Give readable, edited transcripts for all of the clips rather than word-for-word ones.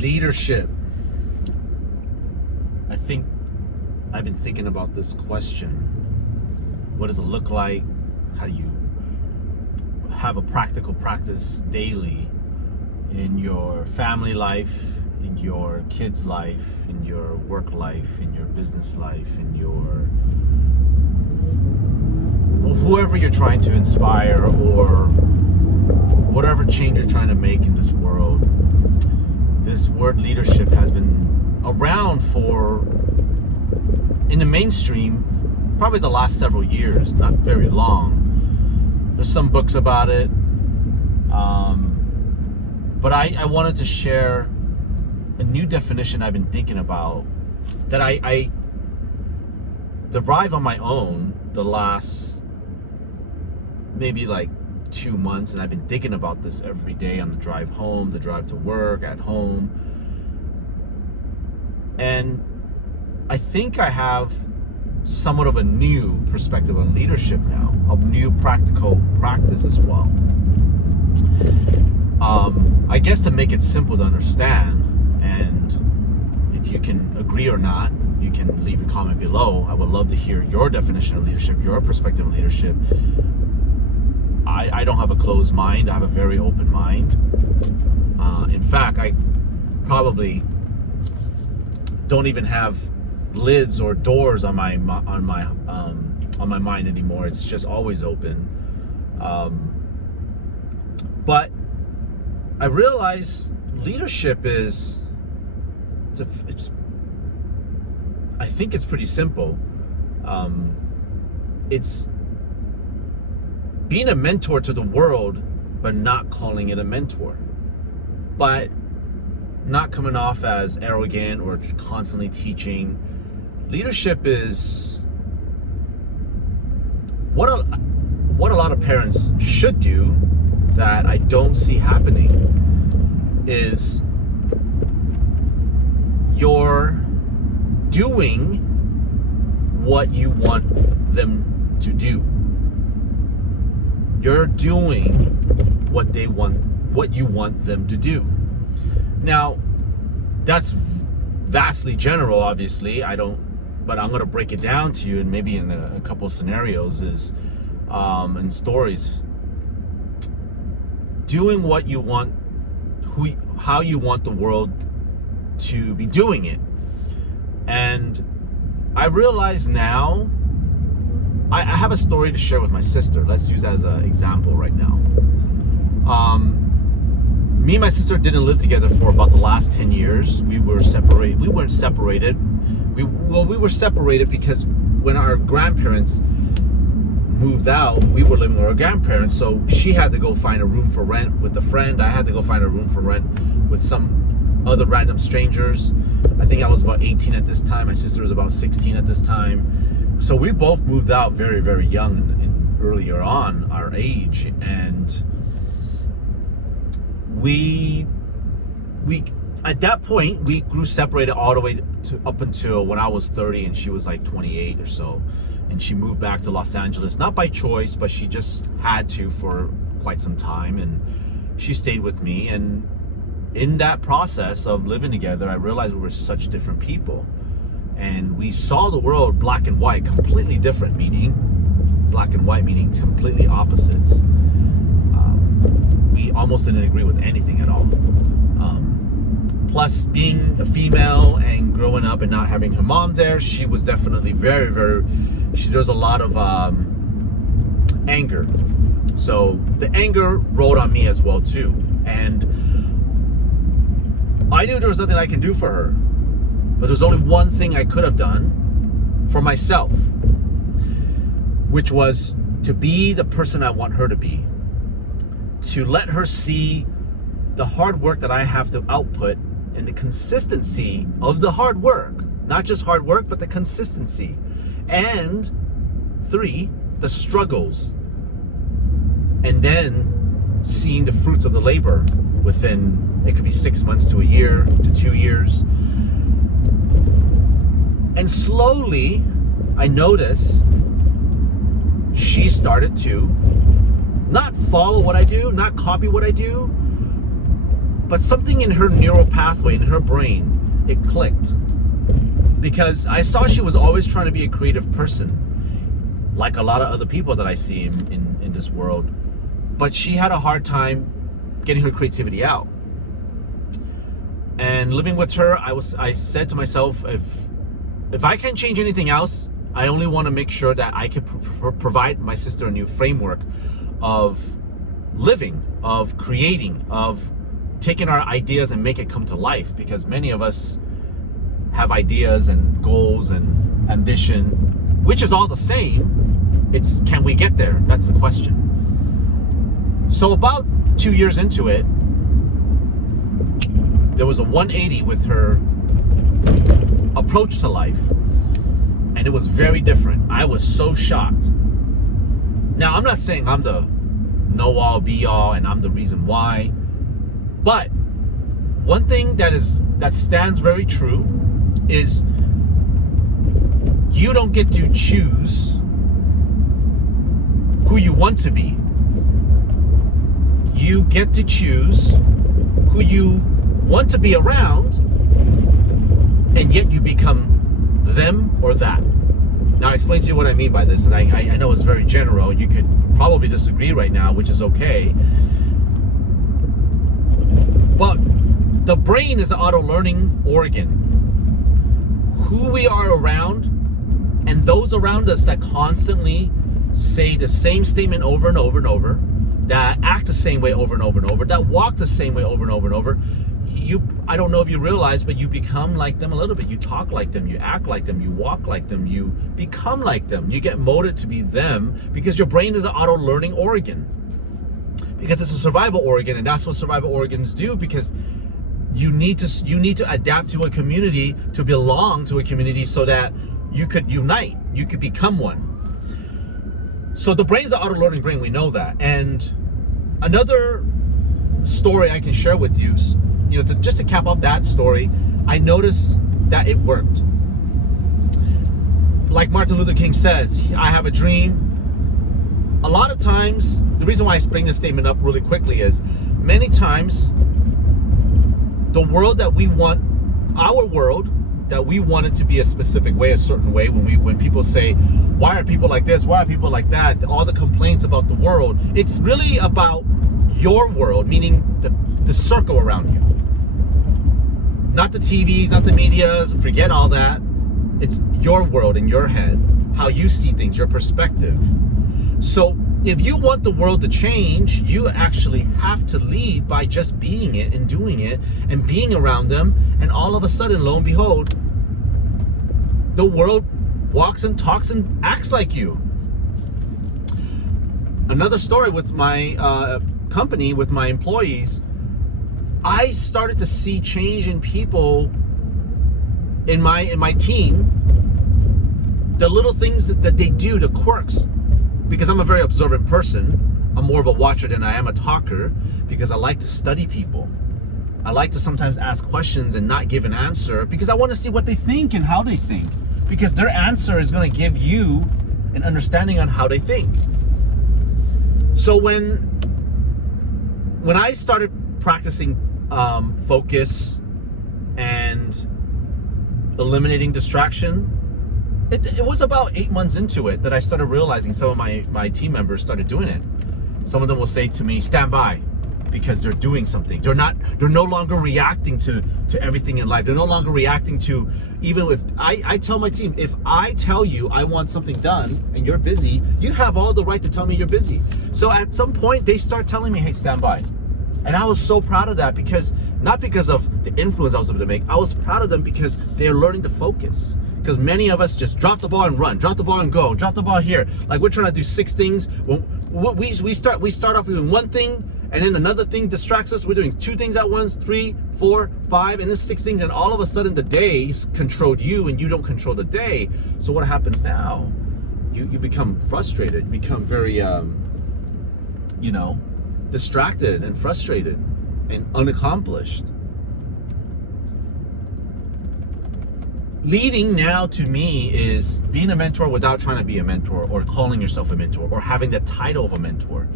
Leadership. I think I've been thinking about this question. What does it look like? How do you have a practical practice daily in your family life, in your kids' life, in your work life, in your business life, in your whoever you're trying to inspire, or whatever change you're trying to make in this world. This word leadership has been around in the mainstream probably the last several years, not very long. There's some books about it, but I wanted to share a new definition I've been thinking about that I derived on my own the last maybe like 2 months, and I've been thinking about this every day on the drive home, the drive to work, at home. And I think I have somewhat of a new perspective on leadership now, a new practical practice as well. I guess to make it simple to understand, and if you can agree or not, you can leave a comment below. I would love to hear your definition of leadership, your perspective of leadership. I don't have a closed mind. I have a very open mind. In fact, I probably don't even have lids or doors on my mind anymore. It's just always open. But I realize leadership is I think it's pretty simple. It's being a mentor to the world, but not calling it a mentor, but not coming off as arrogant or constantly teaching. Leadership is what a lot of parents should do that I don't see happening is you're doing what you want them to do. You're doing what you want them to do. Now, that's vastly general, obviously. But I'm going to break it down to you, and maybe in a couple of scenarios and stories. Doing what you want, how you want the world to be doing it. And I realize now, I have a story to share with my sister. Let's use that as an example right now. Me and my sister didn't live together for about the last 10 years. We were separated. We weren't separated. We were separated because when our grandparents moved out, we were living with our grandparents. So she had to go find a room for rent with a friend. I had to go find a room for rent with some other random strangers. I think I was about 18 at this time. My sister was about 16 at this time. So we both moved out very, very young and earlier on our age. And we at that point, we grew separated all the way up until when I was 30 and she was like 28 or so. And she moved back to Los Angeles, not by choice, but she just had to for quite some time. And she stayed with me. And in that process of living together, I realized we were such different people. And we saw the world black and white, completely different, meaning black and white, meaning completely opposites. We almost didn't agree with anything at all. Plus, being a female and growing up and not having her mom there, she was definitely very, very, there was a lot of anger. So the anger rolled on me as well too. And I knew there was nothing I can do for her. But there's only one thing I could have done for myself, which was to be the person I want her to be, to let her see the hard work that I have to output and the consistency of the hard work, not just hard work, but the consistency. And 3, the struggles. And then seeing the fruits of the labor within, it could be 6 months to a year to 2 years. And slowly, I noticed she started to not follow what I do, not copy what I do, But something in her neural pathway, in her brain, it clicked. Because I saw she was always trying to be a creative person, like a lot of other people that I see in this world. But she had a hard time getting her creativity out. And living with her, I said to myself, if I can't change anything else, I only want to make sure that I can provide my sister a new framework of living, of creating, of taking our ideas and make it come to life. Because many of us have ideas and goals and ambition, which is all the same. It's, can we get there? That's the question. So about 2 years into it, there was a 180 with her approach to life, and it was very different. I was so shocked. Now, I'm not saying I'm the know-all, be-all, and I'm the reason why, but one thing that stands very true is you don't get to choose who you want to be. You get to choose who you want to be around, and yet you become them or that. Now, I'll explain to you what I mean by this, and I know it's very general. You could probably disagree right now, which is okay. But the brain is an auto-learning organ. Who we are around, and those around us that constantly say the same statement over and over and over, that act the same way over and over and over, that walk the same way over and over and over, I don't know if you realize, but you become like them a little bit. You talk like them, you act like them, you walk like them, you become like them. You get molded to be them because your brain is an auto-learning organ. Because it's a survival organ, and that's what survival organs do, because you need to adapt to a community, to belong to a community, so that you could unite, you could become one. So the brain's an auto-learning brain, we know that. And another story I can share with you, just to cap off that story, I noticed that it worked. Like Martin Luther King says, I have a dream. A lot of times, the reason why I bring this statement up really quickly is, many times, the world that we want, our world, that we want it to be a specific way, a certain way, when people say, why are people like this, why are people like that, all the complaints about the world, it's really about your world, meaning the circle around you. Not the TVs, not the medias, forget all that. It's your world in your head, how you see things, your perspective. So if you want the world to change, you actually have to lead by just being it and doing it and being around them. And all of a sudden, lo and behold, the world walks and talks and acts like you. Another story with my company, with my employees, I started to see change in people in my team, the little things that they do, the quirks. Because I'm a very observant person, I'm more of a watcher than I am a talker, because I like to study people. I like to sometimes ask questions and not give an answer, because I want to see what they think and how they think. Because their answer is going to give you an understanding on how they think. So when I started practicing focus and eliminating distraction, it was about 8 months into it that I started realizing some of my team members started doing it. Some of them will say to me, stand by, because they're doing something. They're no longer reacting to everything in life. They're no longer reacting to, even if I tell my team, if I tell you I want something done and you're busy, you have all the right to tell me you're busy. So at some point they start telling me, hey, stand by. And I was so proud of that, because not because of the influence I was able to make, I was proud of them because they're learning to focus. Because many of us just drop the ball and run, drop the ball and go, drop the ball here. Like we're trying to do 6 things. We start off with one thing, and then another thing distracts us. We're doing 2 things at once, 3, 4, 5, and then 6 things, and all of a sudden the day's controlled you, and you don't control the day. So what happens now? You become frustrated. You become very, distracted and frustrated and unaccomplished. Leading now to me is being a mentor without trying to be a mentor, or calling yourself a mentor, or having the title of a mentor.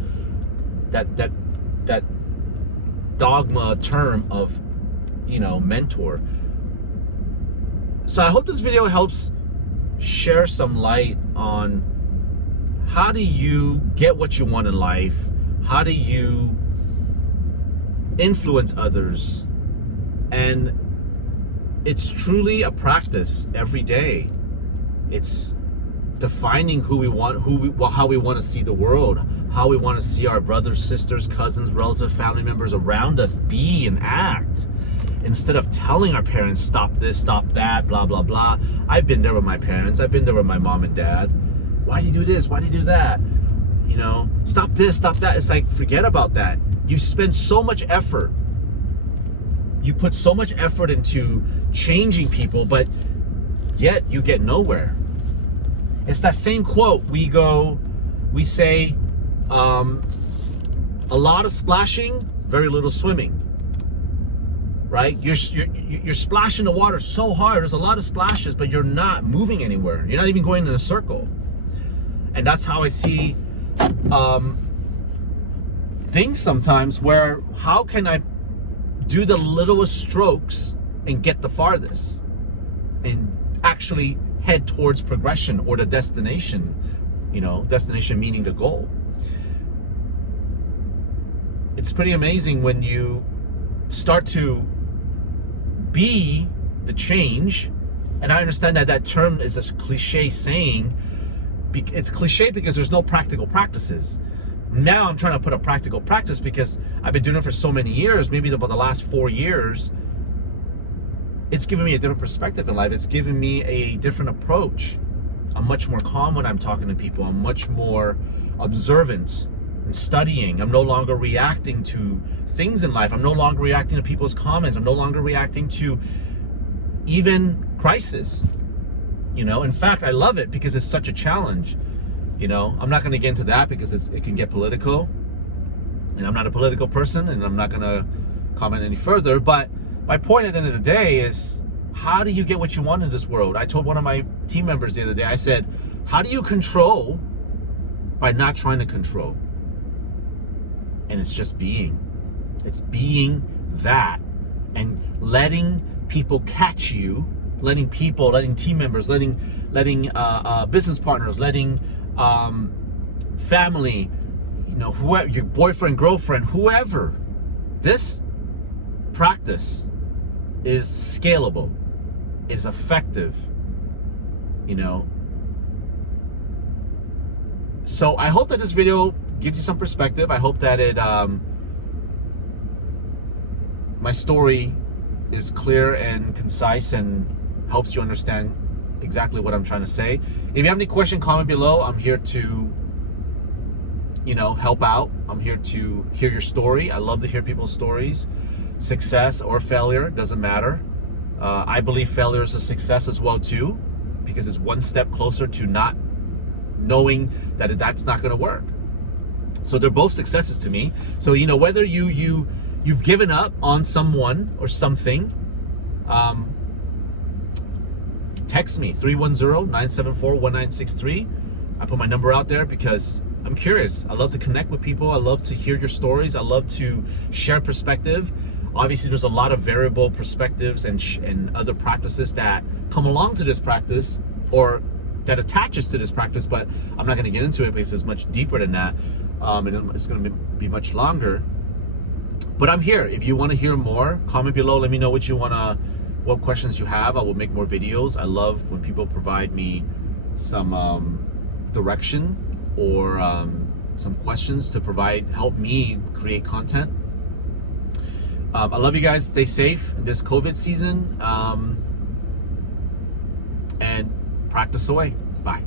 That dogma term of, mentor. So I hope this video helps share some light on how do you get what you want in life? How do you influence others? And it's truly a practice every day. It's defining who we want, how we want to see the world, how we want to see our brothers, sisters, cousins, relatives, family members around us be and act. Instead of telling our parents, stop this, stop that, blah, blah, blah. I've been there with my parents. I've been there with my mom and dad. Why do you do this? Why do you do that? Stop this, stop that. It's like, forget about that. You spend so much effort. You put so much effort into changing people, but yet you get nowhere. It's that same quote. We say, a lot of splashing, very little swimming. Right? You're splashing the water so hard. There's a lot of splashes, but you're not moving anywhere. You're not even going in a circle. And that's how I see things sometimes, where how can I do the littlest strokes and get the farthest and actually head towards progression or the destination, destination meaning the goal. It's pretty amazing when you start to be the change. And I understand that term is a cliche saying. It's cliche because there's no practical practices. Now I'm trying to put a practical practice because I've been doing it for so many years, maybe about the last 4 years. It's given me a different perspective in life. It's given me a different approach. I'm much more calm when I'm talking to people. I'm much more observant and studying. I'm no longer reacting to things in life. I'm no longer reacting to people's comments. I'm no longer reacting to even crisis. In fact, I love it because it's such a challenge. I'm not going to get into that because it can get political, and I'm not a political person, and I'm not going to comment any further. But my point at the end of the day is, how do you get what you want in this world? I told one of my team members the other day, I said, how do you control by not trying to control? And it's just being. It's being that and letting people catch you, letting team members, letting business partners, letting family, whoever, your boyfriend, girlfriend, whoever. This practice is scalable, is effective, So I hope that this video gives you some perspective. I hope that my story is clear and concise and helps you understand exactly what I'm trying to say. If you have any question, comment below. I'm here to, help out. I'm here to hear your story. I love to hear people's stories. Success or failure, doesn't matter. I believe failure is a success as well too, because it's one step closer to not knowing that that's not going to work. So they're both successes to me. So whether you've given up on someone or something, text me 310-974-1963. I put my number out there because I'm curious. I love to connect with people. I love to hear your stories. I love to share perspective. Obviously, there's a lot of variable perspectives and other practices that come along to this practice or that attaches to this practice, but I'm not going to get into it because it's much deeper than that, and it's going to be much longer. But I'm here. If you want to hear more, comment below. Let me know what questions you have. I will make more videos. I love when people provide me some direction or some questions to help me create content. I love you guys. Stay safe in this COVID season, and practice away. Bye.